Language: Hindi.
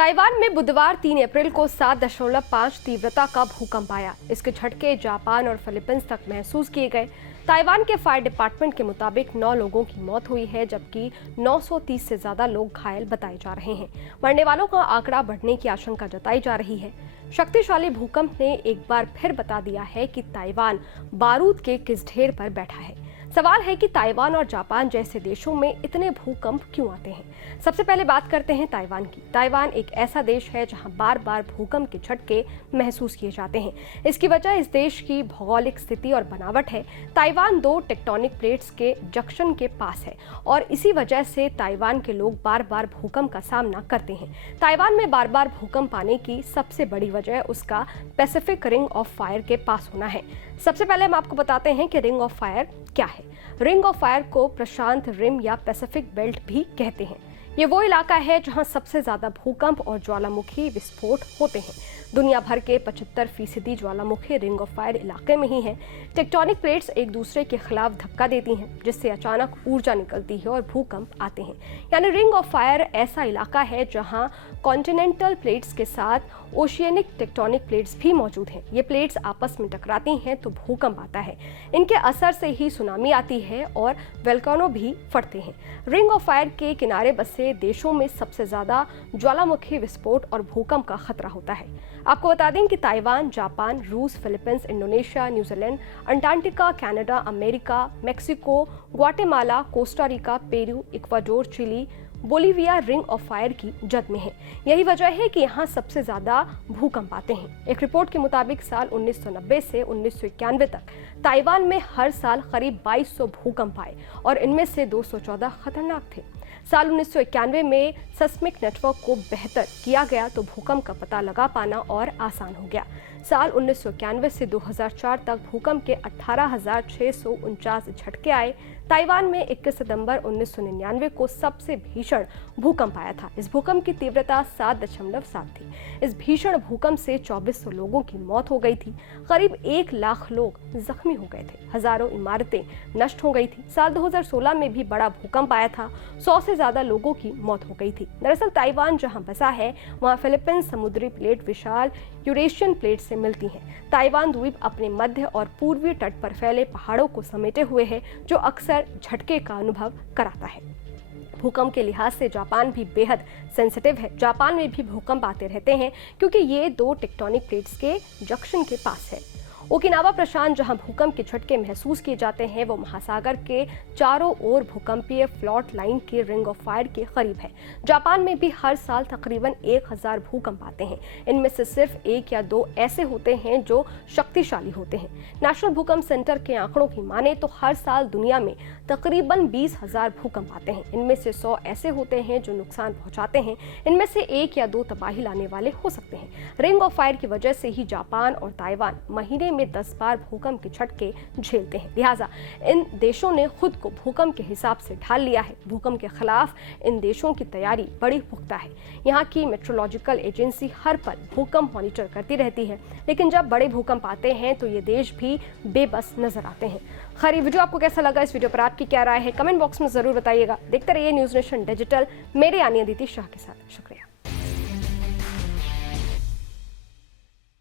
ताइवान में बुधवार 3 अप्रैल को 7.5 तीव्रता का भूकंप आया। इसके झटके जापान और फिलीपींस तक महसूस किए गए। ताइवान के फायर डिपार्टमेंट के मुताबिक 9 लोगों की मौत हुई है, जबकि 930 से ज्यादा लोग घायल बताए जा रहे हैं। मरने वालों का आंकड़ा बढ़ने की आशंका जताई जा रही है। शक्तिशाली भूकंप ने एक बार फिर बता दिया है कि ताइवान बारूद के किस ढेर पर बैठा है। सवाल है कि ताइवान और जापान जैसे देशों में इतने भूकंप क्यों आते हैं। सबसे पहले बात करते हैं ताइवान की। ताइवान एक ऐसा देश है जहां बार बार भूकंप के झटके महसूस किए जाते हैं। इसकी वजह इस देश की भौगोलिक स्थिति और बनावट है। ताइवान 2 टेक्टोनिक प्लेट्स के जंक्शन के पास है और इसी वजह से ताइवान के लोग बार बार भूकंप का सामना करते हैं। ताइवान में बार बार भूकंप आने की सबसे बड़ी वजह उसका पैसिफिक रिंग ऑफ फायर के पास होना है। सबसे पहले हम आपको बताते हैं कि रिंग ऑफ फायर क्या है। रिंग ऑफ फायर को प्रशांत रिम या पैसिफिक बेल्ट भी कहते हैं। ये वो इलाका है जहां सबसे ज्यादा भूकंप और ज्वालामुखी विस्फोट होते हैं। दुनिया भर के 75% ज्वालामुखी रिंग ऑफ फायर इलाके में ही हैं। टेक्टोनिक प्लेट्स एक दूसरे के खिलाफ धक्का देती हैं, जिससे अचानक ऊर्जा निकलती है और भूकंप आते हैं। यानी रिंग ऑफ फायर ऐसा इलाका है जहां कॉन्टिनेंटल प्लेट्स के साथ ओशियनिक टेक्टोनिक प्लेट्स भी मौजूद हैं। ये प्लेट्स आपस में टकराती हैं तो भूकंप आता है। इनके असर से ही सुनामी आती है और वोल्केनो भी फटते हैं। रिंग ऑफ फायर के किनारे बसे देशों में सबसे ज्यादा ज्वालामुखी विस्फोट और भूकंप का खतरा होता है। आपको बता दें कि ताइवान, जापान, रूस, Philippines, Indonesia, New Zealand, Antarctica, Canada, America, Mexico, Guatemala, Costa Rica, Peru, Ecuador, Chile, Bolivia ring of fire की जद में है। यही वजह है कि यहाँ सबसे ज्यादा भूकंप आते हैं। एक रिपोर्ट के मुताबिक साल 1990 से 1991 तक ताइवान में हर साल करीब 2200 भूकंप आए और इनमें से 214 खतरनाक थे। साल 1991 में सेस्मिक नेटवर्क को बेहतर किया गया तो भूकंप का पता लगा पाना और आसान हो गया। साल 1991 से 2004 तक भूकंप के 18,649 झटके आए। ताइवान में 21 सितंबर 1999 को सबसे भीषण भूकंप आया था। इस भूकंप की तीव्रता 7.7 थी। इस भीषण भूकंप से 2400 लोगों की मौत हो गई थी। करीब 1 लाख लोग जख्मी हो गए थे। हजारों इमारतें नष्ट हो गई थी। साल 2016 में भी बड़ा भूकंप आया था। 100 से ज्यादा लोगों की मौत हो गई थी। दरअसल ताइवान जहां बसा है वहां फिलीपींस समुद्री प्लेट विशाल यूरेशियन प्लेट से मिलती हैं। ताइवान द्वीप अपने मध्य और पूर्वी तट पर फैले पहाड़ों को समेटे हुए है, जो अक्सर झटके का अनुभव कराता है। भूकंप के लिहाज से जापान भी बेहद सेंसिटिव है। जापान में भी भूकंप आते रहते हैं क्योंकि ये 2 टेक्टोनिक प्लेट्स के जंक्शन के पास है। ओकिनावा प्रशांत जहां भूकंप के झटके महसूस किए जाते हैं, वो महासागर के चारों ओर भूकंपीय फ्लॉट लाइन के रिंग ऑफ फायर के करीब है। जापान में भी हर साल तकरीबन 1000 भूकंप आते हैं। इनमें से सिर्फ 1 या 2 ऐसे होते हैं जो शक्तिशाली होते हैं। नेशनल भूकंप सेंटर के आंकड़ों की माने तो हर साल दुनिया में तकरीबन 20,000 भूकंप आते हैं। इनमें से 100 ऐसे होते हैं जो नुकसान पहुंचाते हैं। इनमें से 1 या 2 तबाही लाने वाले हो सकते हैं। रिंग ऑफ फायर की वजह से ही जापान और ताइवान महीने में 10 बार भूकंप के झटके झेलते हैं। लिहाजा इन देशों ने खुद को भूकंप के हिसाब से ढाल लिया है। भूकंप के खिलाफ इन देशों की तैयारी बड़ी पुख्ता है। यहाँ की मेट्रोलॉजिकल एजेंसी हर पल भूकंप मॉनिटर करती रहती है, लेकिन जब बड़े भूकंप आते हैं तो ये देश भी बेबस नजर आते हैं। खैर, ये वीडियो आपको कैसा लगा? इस वीडियो पर आपकी क्या राय है? कमेंट बॉक्स में जरूर बताइएगा। देखते रहिए न्यूज़ नेशन डिजिटल। मेरे यानी अदिति शाह के साथ। शुक्रिया।